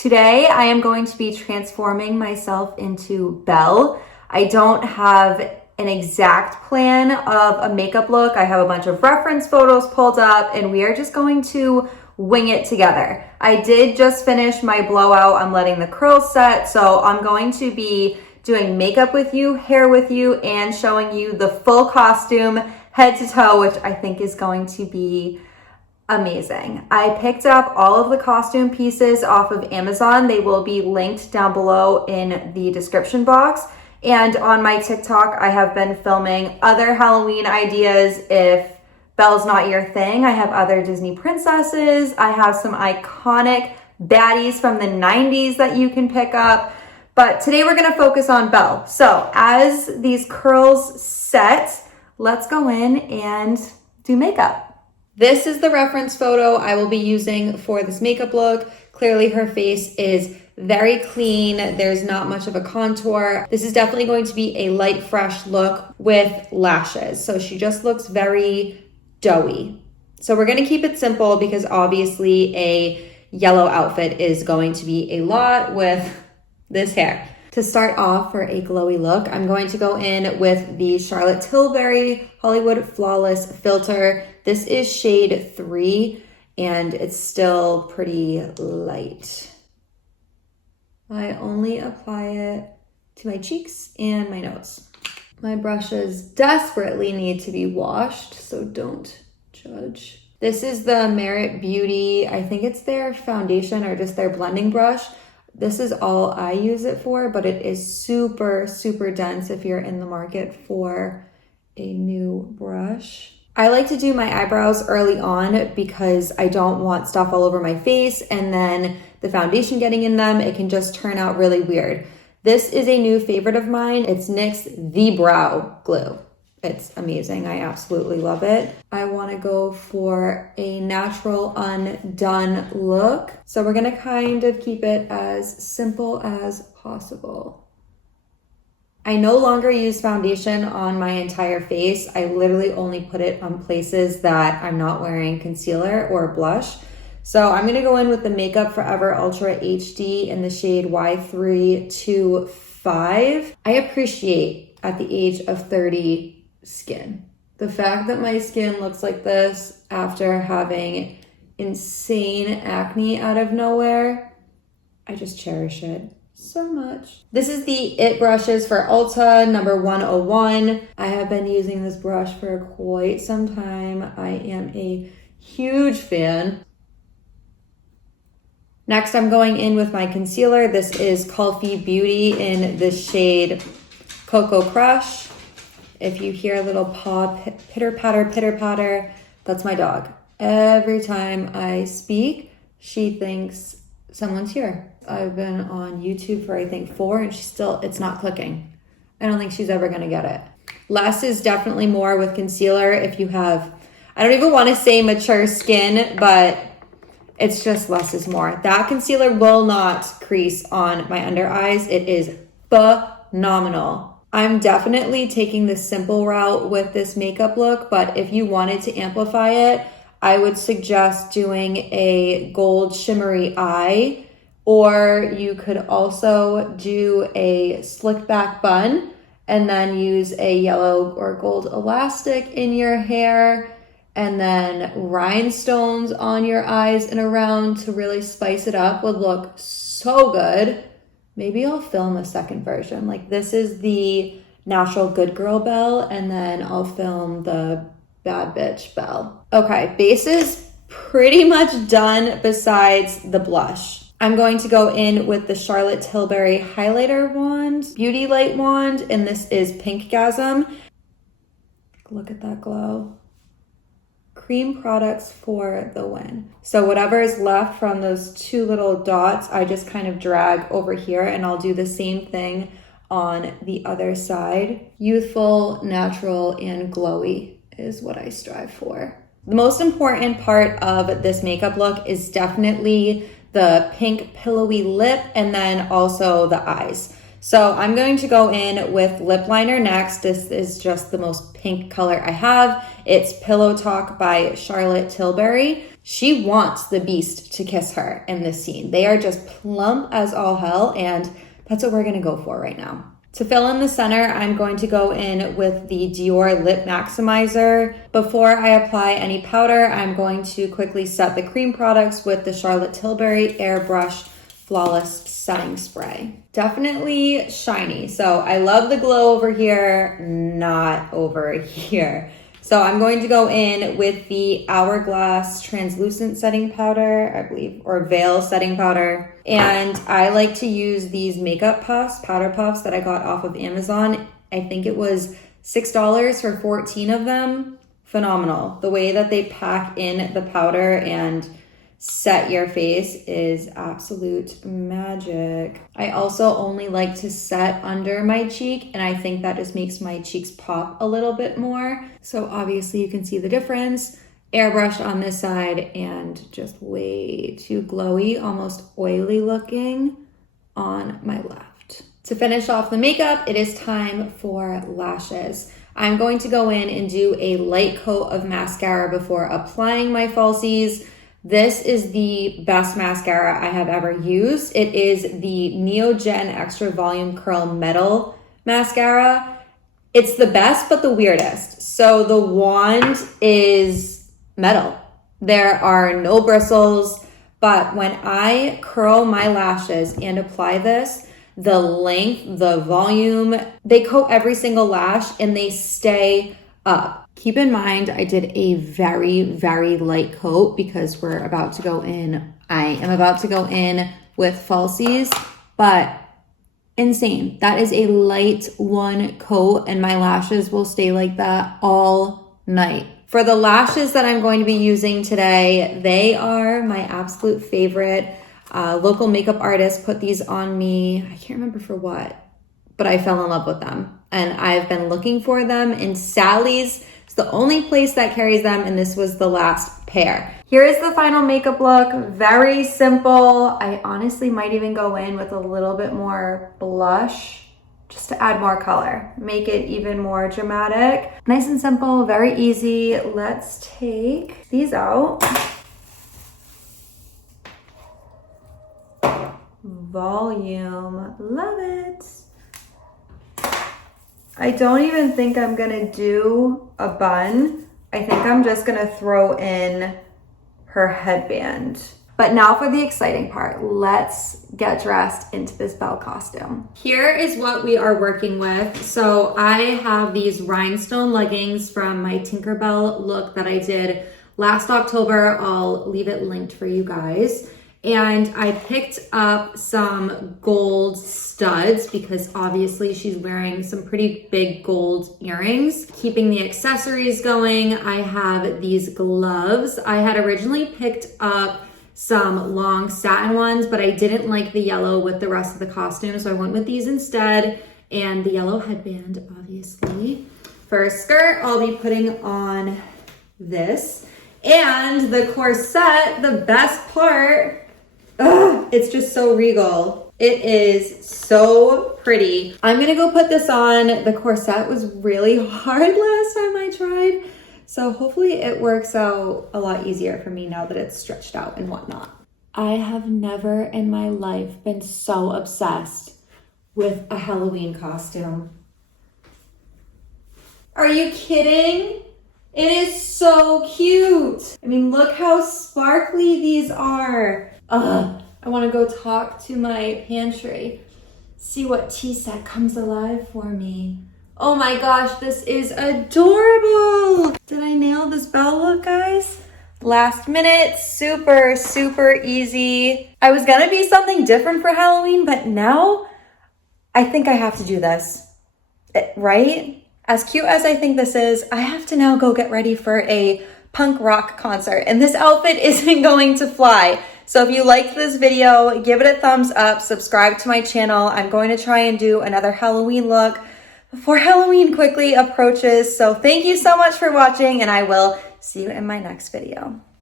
Today, I am going to be transforming myself into Belle. I don't have an exact plan of a makeup look. I have a bunch of reference photos pulled up and we are just going to wing it together. I did just finish my blowout. I'm letting the curls set, so I'm going to be doing makeup with you, hair with you, and showing you the full costume head to toe, which I think is going to be amazing. I picked up all of the costume pieces off of Amazon. They will be linked down below in the description box. And on my TikTok, I have been filming other Halloween ideas. If Belle's not your thing, I have other Disney princesses. I have some iconic baddies from the 90s that you can pick up. But today we're gonna focus on Belle. So as these curls set, let's go in and do makeup. This is the reference photo I will be using for this makeup look. Clearly her face is very clean. There's not much of a contour. This is definitely going to be a light, fresh look with lashes. So she just looks very doughy. So we're gonna keep it simple because obviously a yellow outfit is going to be a lot with this hair. To start off for a glowy look, I'm going to go in with the Charlotte Tilbury Hollywood Flawless Filter. This is shade 3 and it's still pretty light. I only apply it to my cheeks and my nose. My brushes desperately need to be washed, so don't judge. This is the Merit Beauty, I think it's their foundation or just their blending brush. This is all I use it for, but it is super, super dense if you're in the market for a new brush. I like to do my eyebrows early on because I don't want stuff all over my face and then the foundation getting in them, it can just turn out really weird. This is a new favorite of mine. It's NYX The Brow Glue. It's amazing. I absolutely love it. I want to go for a natural undone look. So we're going to kind of keep it as simple as possible. I no longer use foundation on my entire face. I literally only put it on places that I'm not wearing concealer or blush. So I'm going to go in with the Makeup Forever Ultra HD in the shade Y325. I appreciate at the age of 30 skin. The fact that my skin looks like this after having insane acne out of nowhere, I just cherish it so much. This is the It Brushes for Ulta number 101. I have been using this brush for quite some time. I am a huge fan. Next, I'm going in with my concealer. This is Kulfi Beauty in the shade Cocoa Crush. If you hear a little paw pitter patter, that's my dog. Every time I speak, she thinks someone's here. I've been on YouTube for I think 4 and it's not clicking. I don't think she's ever gonna get it. Less is definitely more with concealer if you have, I don't even wanna say mature skin, but it's just less is more. That concealer will not crease on my under eyes. It is phenomenal. I'm definitely taking the simple route with this makeup look, but if you wanted to amplify it, I would suggest doing a gold shimmery eye, or you could also do a slick back bun and then use a yellow or gold elastic in your hair and then rhinestones on your eyes and around to really spice it up would look so good. Maybe I'll film a second version. Like this is the natural good girl Belle, and then I'll film the bad bitch Belle. Okay, base is pretty much done besides the blush. I'm going to go in with the Charlotte Tilbury highlighter wand, Beauty Light wand, and this is Pinkgasm. Look at that glow. Cream products for the win. So whatever is left from those 2 little dots, I just kind of drag over here and I'll do the same thing on the other side. Youthful, natural, and glowy is what I strive for. The most important part of this makeup look is definitely the pink pillowy lip and then also the eyes. So I'm going to go in with lip liner next. This is just the most pink color I have. It's Pillow Talk by Charlotte Tilbury. She wants the beast to kiss her in this scene. They are just plump as all hell, and that's what we're gonna go for right now. To fill in the center, I'm going to go in with the Dior Lip Maximizer. Before I apply any powder, I'm going to quickly set the cream products with the Charlotte Tilbury Airbrush Flawless Setting Spray. Definitely shiny. So I love the glow over here, not over here. So I'm going to go in with the Hourglass Translucent Setting Powder, I believe, or Veil Setting Powder. And I like to use these makeup puffs, powder puffs that I got off of Amazon. I think it was $6 for 14 of them. Phenomenal. The way that they pack in the powder and set your face is absolute magic. I also only like to set under my cheek, and I think that just makes my cheeks pop a little bit more. So obviously you can see the difference. Airbrush on this side and just way too glowy, almost oily looking on my left. To finish off the makeup, it is time for lashes. I'm going to go in and do a light coat of mascara before applying my falsies. This is the best mascara I have ever used. It is the Neogen Extra Volume Curl Metal Mascara. It's the best, but the weirdest. So the wand is metal. There are no bristles, but when I curl my lashes and apply this, the length, the volume, they coat every single lash and they stay up. Keep in mind, I did a very, very light coat because we're about to go in. I am about to go in with falsies, but insane. That is a light one coat and my lashes will stay like that all night. For the lashes that I'm going to be using today, they are my absolute favorite. Local makeup artist put these on me. I can't remember for what, but I fell in love with them. And I've been looking for them in Sally's. It's the only place that carries them, and this was the last pair. Here is the final makeup look. Very simple. I honestly might even go in with a little bit more blush just to add more color. Make it even more dramatic. Nice and simple, very easy. Let's take these out. Volume, love it. I don't even think I'm gonna do a bun. I think I'm just gonna throw in her headband. But now for the exciting part. Let's get dressed into this Belle costume. Here is what we are working with. So I have these rhinestone leggings from my Tinkerbell look that I did last October. I'll leave it linked for you guys. And I picked up some gold studs because obviously she's wearing some pretty big gold earrings. Keeping the accessories going, I have these gloves. I had originally picked up some long satin ones, but I didn't like the yellow with the rest of the costume, so I went with these instead. And the yellow headband, obviously. For a skirt, I'll be putting on this. And the corset, the best part, it's just so regal. It is so pretty. I'm gonna go put this on. The corset was really hard last time I tried, so hopefully it works out a lot easier for me now that it's stretched out and whatnot. I have never in my life been so obsessed with a Halloween costume. Are you kidding? It is so cute. I mean, look how sparkly these are. I want to go talk to my pantry, see what tea set comes alive for me. Oh my gosh, this is adorable. Did I nail this Belle look, guys? Last minute, super, super easy. I was gonna be something different for Halloween, but now I think I have to do this, right? As cute as I think this is, I have to now go get ready for a punk rock concert, and this outfit isn't going to fly. So if you liked this video, give it a thumbs up, subscribe to my channel. I'm going to try and do another Halloween look before Halloween quickly approaches. So thank you so much for watching, and I will see you in my next video.